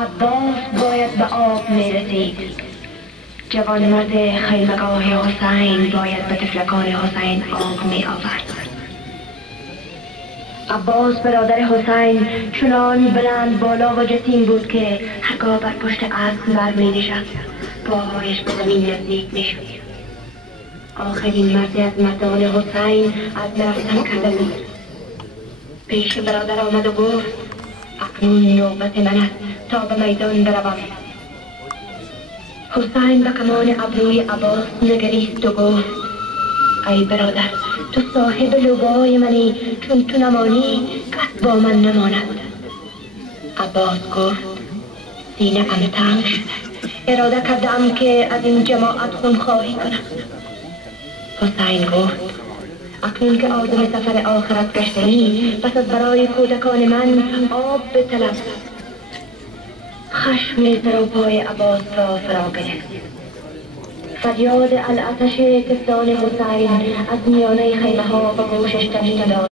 عباس باید به آب میرسید. جوانمرد خیمگاه حسین باید به طفلکان حسین آب می آورد. عباس برادر حسین چنان بلند بالا و جسیم بود که هرگاه بر پشت اسب برمی نشست پاهایش به زمین نزدیک می شد. آخرین مردی از مردان حسین از رفتن کرده بود. پیش برادر آمد و گفت اکنون نوبت من است تا به میدان بروم. حسین به کمان ابروی عباس نگریست و گفت ای برادر، تو صاحب لوگای منی، چون تو نمانی کس با من نماند. عباس گفت سینه ام تنگ شده، اراده کردم که از این جماعت خونخواهی کنم. حسین گفت اکنون که آزم سفر آخرت گشتنی، پس از برای کودکان من آب بطلب. خشم سراپای عباس را فرا گرفت. فریاد العطش کسان حسین از میانه خیمه ها و گوشش داشته داد.